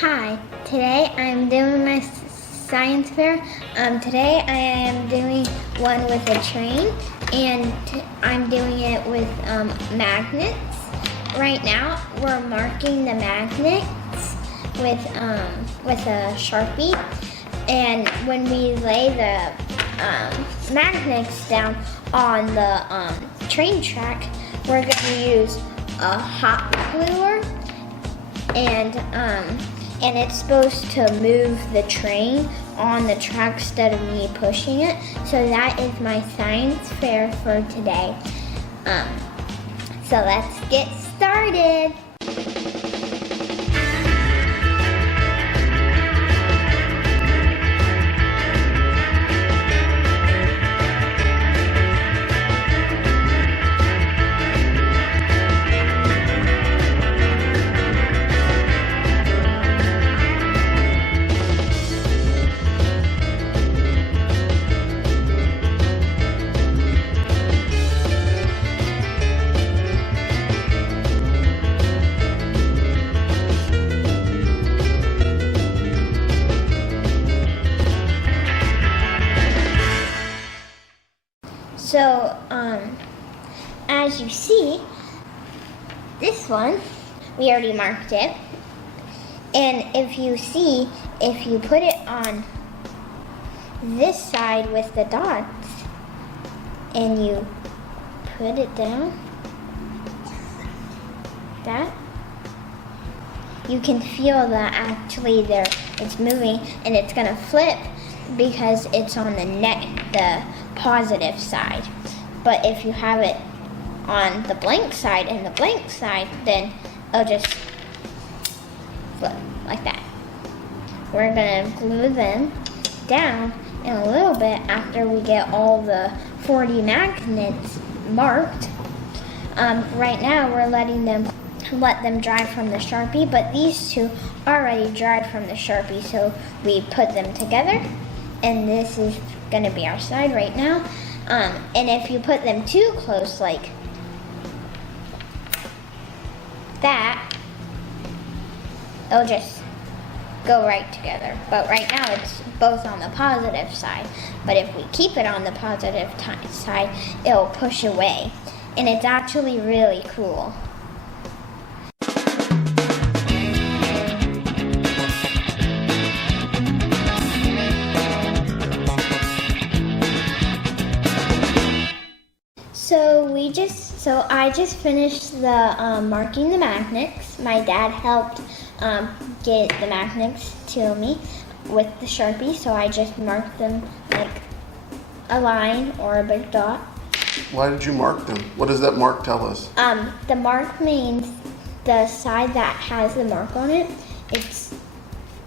Hi, today I'm doing my science fair. Today I am doing one with a train, and I'm doing it with magnets. Right now we're marking the magnets with a Sharpie, and when we lay the magnets down on the train track, we're going to use a hot gluer, and it's supposed to move the train on the track instead of me pushing it. So that is my science fair for today. So let's get started. So, as you see, this one, we already marked it. And if you see, if you put it on this side with the dots, and you put it down, that, you can feel that actually it's moving, and it's gonna flip because it's on the positive side. But if you have it on the blank side and the blank side, then it'll just flip like that. We're gonna glue them down in a little bit after we get all the 40 magnets marked. Right now we're let them dry from the Sharpie, but these two already dried from the Sharpie, so we put them together, and this is gonna be our side right now. And if you put them too close like that, it'll just go right together. But right now it's both on the positive side. But if we keep it on the positive side, it'll push away. And it's actually really cool. So I just finished the marking the magnets. My dad helped get the magnets to me with the Sharpie, so I just marked them like a line or a big dot. Why did you mark them? What does that mark tell us? The mark means the side that has the mark on it, it's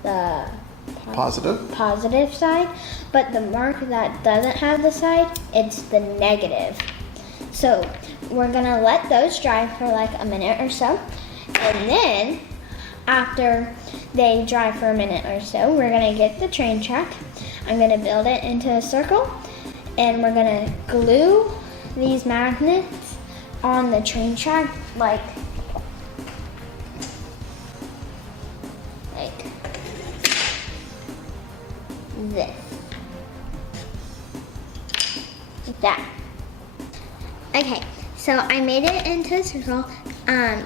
the positive side, but the mark that doesn't have the side, it's the negative. So we're gonna let those dry for like a minute or so, and then after they dry for a minute or so, we're gonna get the train track. I'm gonna build it into a circle, and we're gonna glue these magnets on the train track like this, like that. Okay, so I made it into a circle.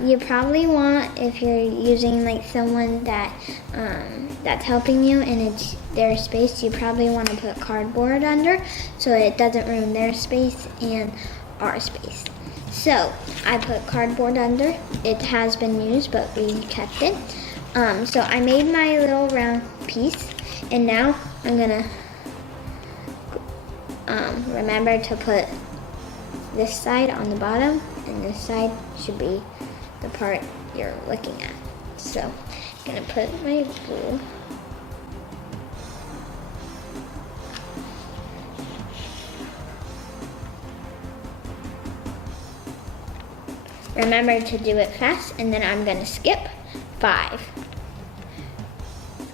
You probably want, if you're using like someone that's helping you and it's their space, you probably want to put cardboard under so it doesn't ruin their space and our space. So I put cardboard under. It has been used, but we kept it. So I made my little round piece, and now I'm gonna remember to put this side on the bottom, and this side should be the part you're looking at. So I'm gonna put my glue. Remember to do it fast, and then I'm gonna skip 5.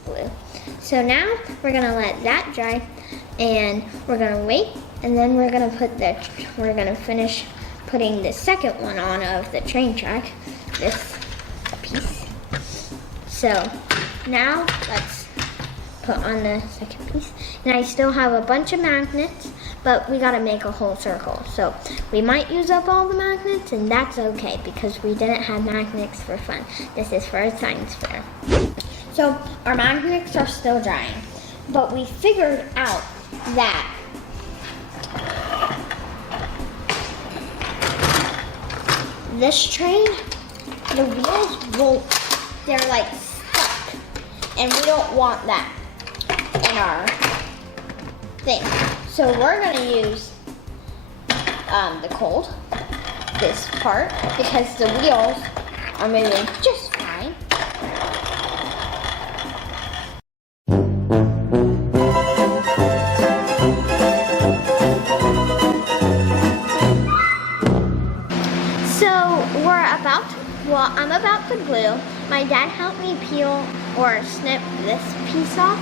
Glue. So now we're gonna let that dry, and we're gonna wait, and then we're gonna finish putting the second one on of the train track, this piece. So now let's put on the second piece. And I still have a bunch of magnets, but we gotta make a whole circle. So we might use up all the magnets, and that's okay because we didn't have magnets for fun. This is for a science fair. So our magnets are still drying, but we figured out that this train, the wheels won't, they're like stuck, and we don't want that in our thing. So we're gonna use the cold, this part, because the wheels are moving just fine. I'm about to glue. My dad helped me peel or snip this piece off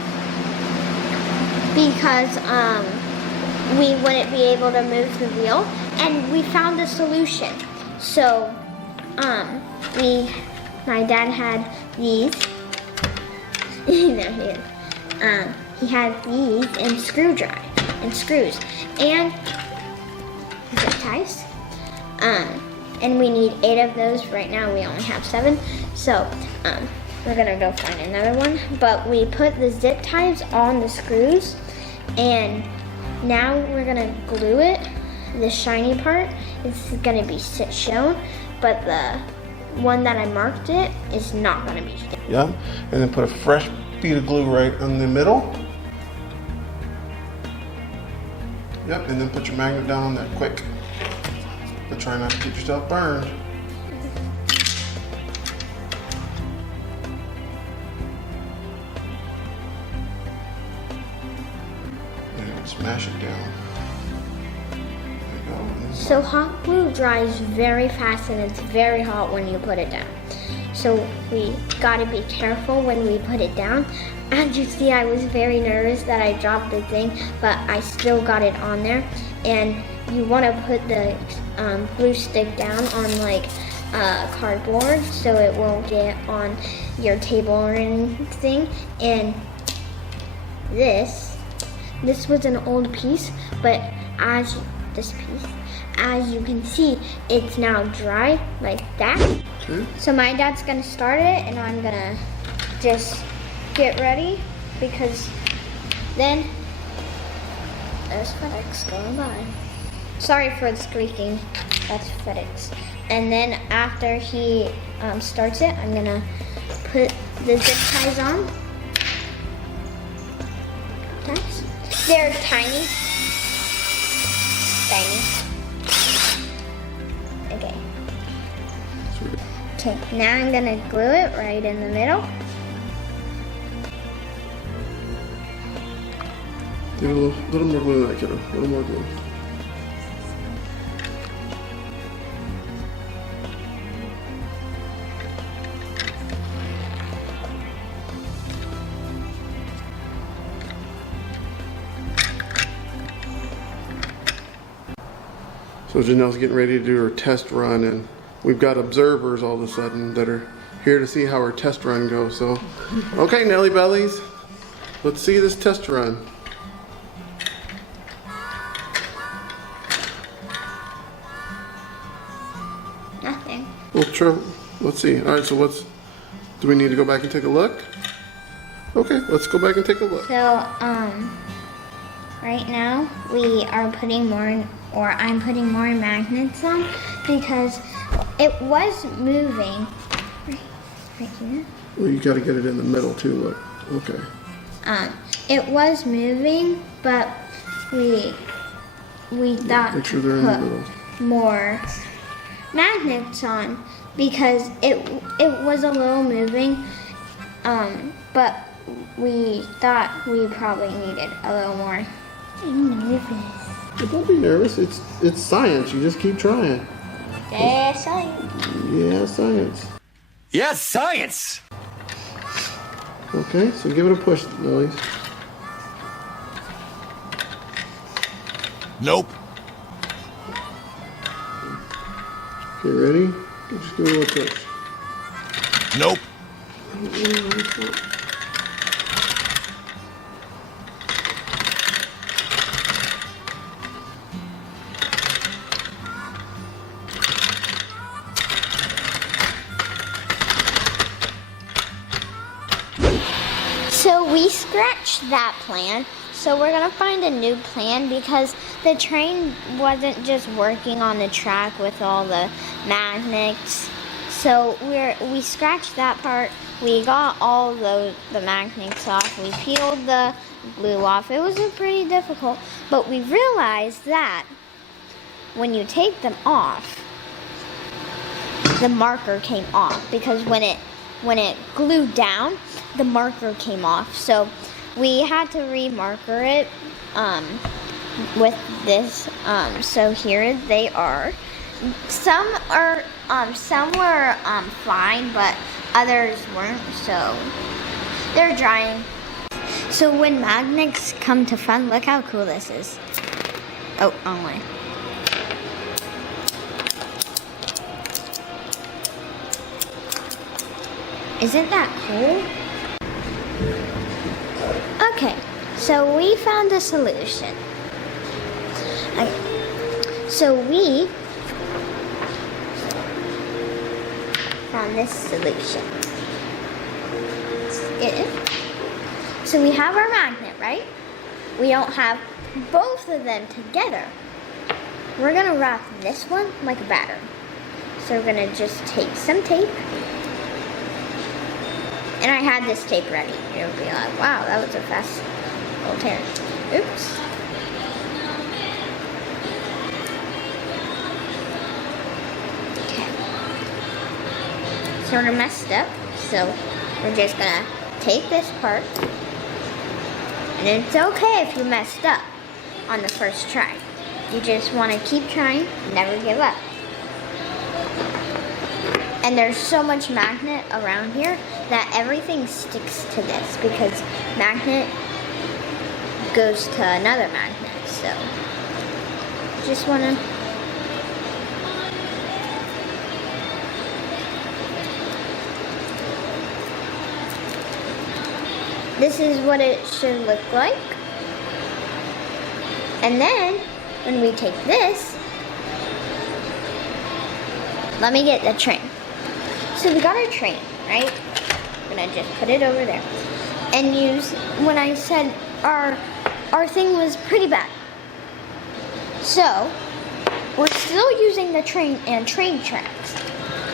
because we wouldn't be able to move the wheel, and we found a solution. So my dad had these. He had these and screws and zip ties. And we need 8 of those. Right now we only have 7. So we're gonna go find another one. But we put the zip ties on the screws, and now we're gonna glue it. The shiny part is gonna be shown, but the one that I marked it is not gonna be shown. Yeah, and then put a fresh bead of glue right in the middle. Yep, and then put your magnet down on that quick. But try not to get yourself burned. And smash it down. There you go. So hot glue dries very fast, and it's very hot when you put it down. So we gotta be careful when we put it down. As you see, I was very nervous that I dropped the thing, but I still got it on there. And you want to put the glue stick down on like cardboard so it won't get on your table or anything. And this was an old piece, but as you can see, it's now dry like that. Okay. So my dad's gonna start it, and I'm gonna just get ready because then there's FedEx going by. Sorry for the squeaking, that's FedEx. And then after he starts it, I'm gonna put the zip ties on. Nice. They're tiny. Okay. Okay, now I'm gonna glue it right in the middle. Give it a little more glue than that, kiddo. A little more glue. So Janelle's getting ready to do her test run, and we've got observers all of a sudden that are here to see how her test run goes. So, okay, Nelly Bellies, let's see this test run. Nothing. Well, let's see. All right, so do we need to go back and take a look? Okay, let's go back and take a look. So, right now we are putting I'm putting more magnets on because it was moving right here. Well, you got to get it in the middle too, look. Okay. It was moving, but we thought Make sure to they're in the middle. put more magnets on because it was a little moving, but we thought we probably needed a little more. I'm nervous. But don't be nervous. It's science. You just keep trying. Yeah, science. Yeah, science. Yes, science! Okay, so give it a push, Lilies. Nope. Okay, ready? Just give it a little push. Nope. So we scratched that plan. So we're gonna find a new plan because the train wasn't just working on the track with all the magnets. So we scratched that part. We got all the magnets off. We peeled the glue off. It was pretty difficult, but we realized that when you take them off, the marker came off because when it glued down, the marker came off. So we had to re-marker it with this. So here they are. Some were fine, but others weren't. So they're drying. So when magnets come to fun, look how cool this is. Oh, wrong way. Isn't that cool? Okay, so we found a solution. So we found this solution. So we have our magnet, right? We don't have both of them together. We're gonna wrap this one like a battery. So we're gonna just take some tape. And I had this tape ready. You'll be like, wow, that was a fast little tear. Oops. Okay. Sort of messed up. So we're just gonna take this part. And it's okay if you messed up on the first try. You just want to keep trying, never give up. And there's so much magnet around here that everything sticks to this because magnet goes to another magnet. So just want to this is what it should look like. And then when we take this, let me get the train. So we got our train, right? I'm gonna just put it over there. And use, when I said our thing was pretty bad. So we're still using the train and train tracks.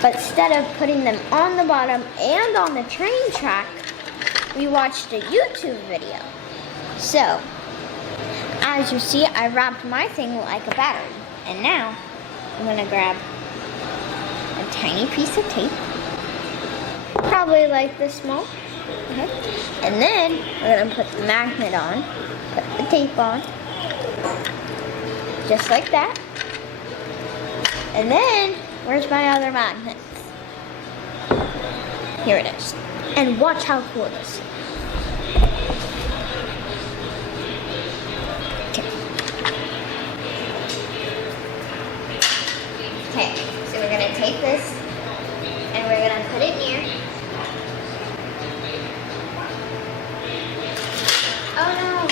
But instead of putting them on the bottom and on the train track, we watched a YouTube video. So, as you see, I wrapped my thing like a battery. And now, I'm gonna grab a tiny piece of tape. Probably like this small. Okay. And then, we're gonna put the magnet on. Put the tape on. Just like that. And then, where's my other magnet? Here it is. And watch how cool it is. Okay, so we're gonna take this and we're gonna put it near. Oh no!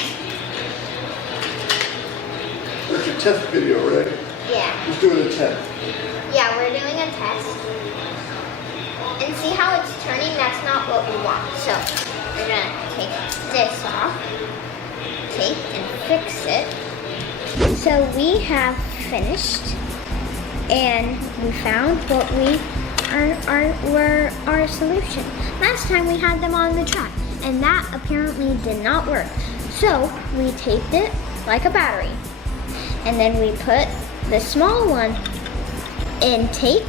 That's your test video, right? Yeah. Just doing a test. Yeah, we're doing a test. And see how it's turning? That's not what we want. So we're gonna take this off, tape, and fix it. So we have finished, and we found what were our solution. Last time we had them on the track, and that apparently did not work. So we taped it like a battery, and then we put the small one in tape,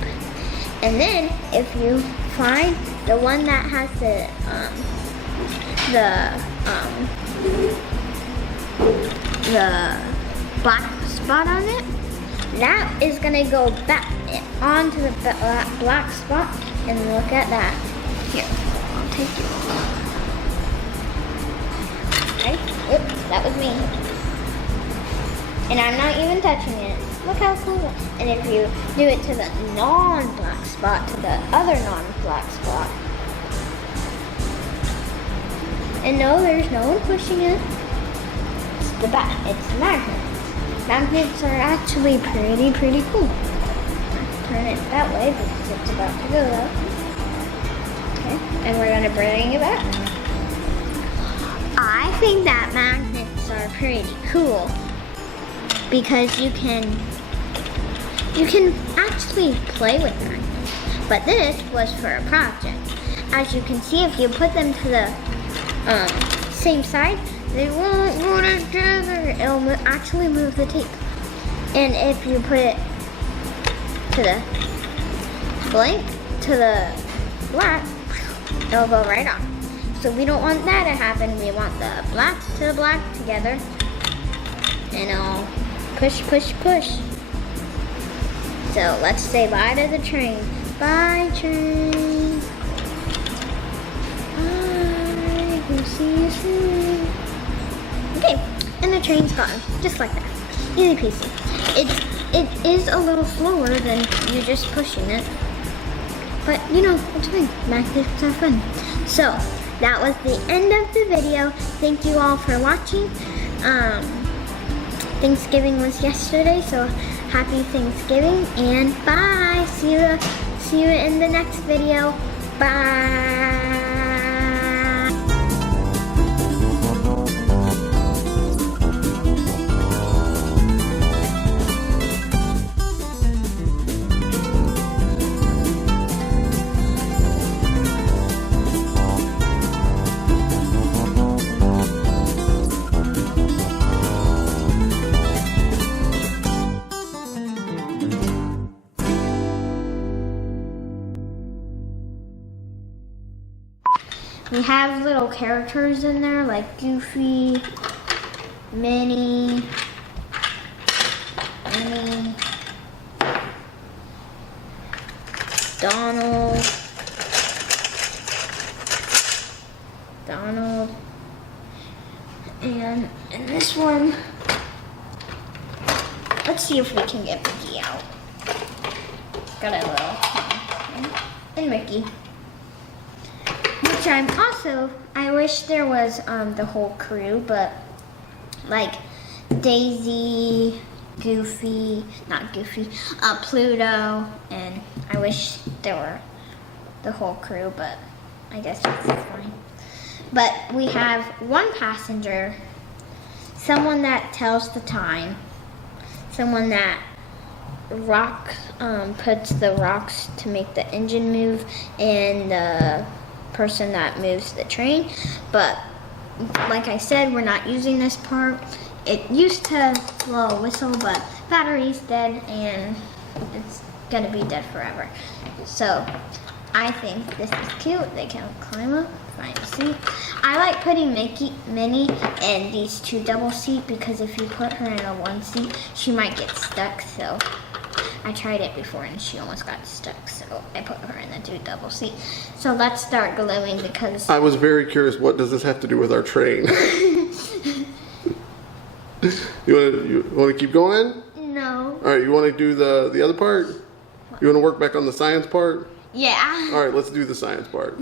and then if you find the one that has the black spot on it, that is gonna go back onto the black spot. And look at that. Here, I'll take it. Okay. Oops, that was me. And I'm not even touching it. Look how cool that is. And if you do it to the non-black spot, to the other non-black spot. And no, there's no one pushing it. It's the back. It's the magnet. Magnets are actually pretty cool. Turn it that way because it's about to go though. Okay, and we're gonna bring it back. think that magnets are pretty cool because you can actually play with magnets. But this was for a project. As you can see, if you put them to the same side, they won't go together. It'll actually move the tape. And if you put it to the blank, to the black, it'll go right off. So we don't want that to happen. We want the black to the black together. And it'll push, push, push. So let's say bye to the train. Bye, train. Bye. We'll see you soon. Okay, and the train's gone. Just like that. Easy peasy. It is a little slower than you just pushing it. But you know, it's fine. Magnets are fun. So that was the end of the video. Thank you all for watching. Thanksgiving was yesterday, so happy Thanksgiving and bye. See you in the next video. Bye. We have little characters in there like Goofy, Minnie, Donald, and in this one, let's see if we can get Mickey out. Got a little, and Mickey. Which I wish there was the whole crew, but like Daisy, Goofy, not Goofy, Pluto, and I wish there were the whole crew, but I guess that's fine. But we have one passenger, someone that tells the time, someone that puts the rocks to make the engine move, and the person that moves the train. But like I said, we're not using this part. It used to blow a whistle, but battery's dead and it's gonna be dead forever. So I think this is cute. They can climb up, find a seat. I like putting Minnie in these two double seat because if you put her in a one seat, she might get stuck. So I tried it before and she almost got stuck, so I put her in the two double seat. So let's start gluing because I was very curious, what does this have to do with our train? You want to keep going? No. All right, you want to do the other part? You want to work back on the science part? Yeah. All right, let's do the science part.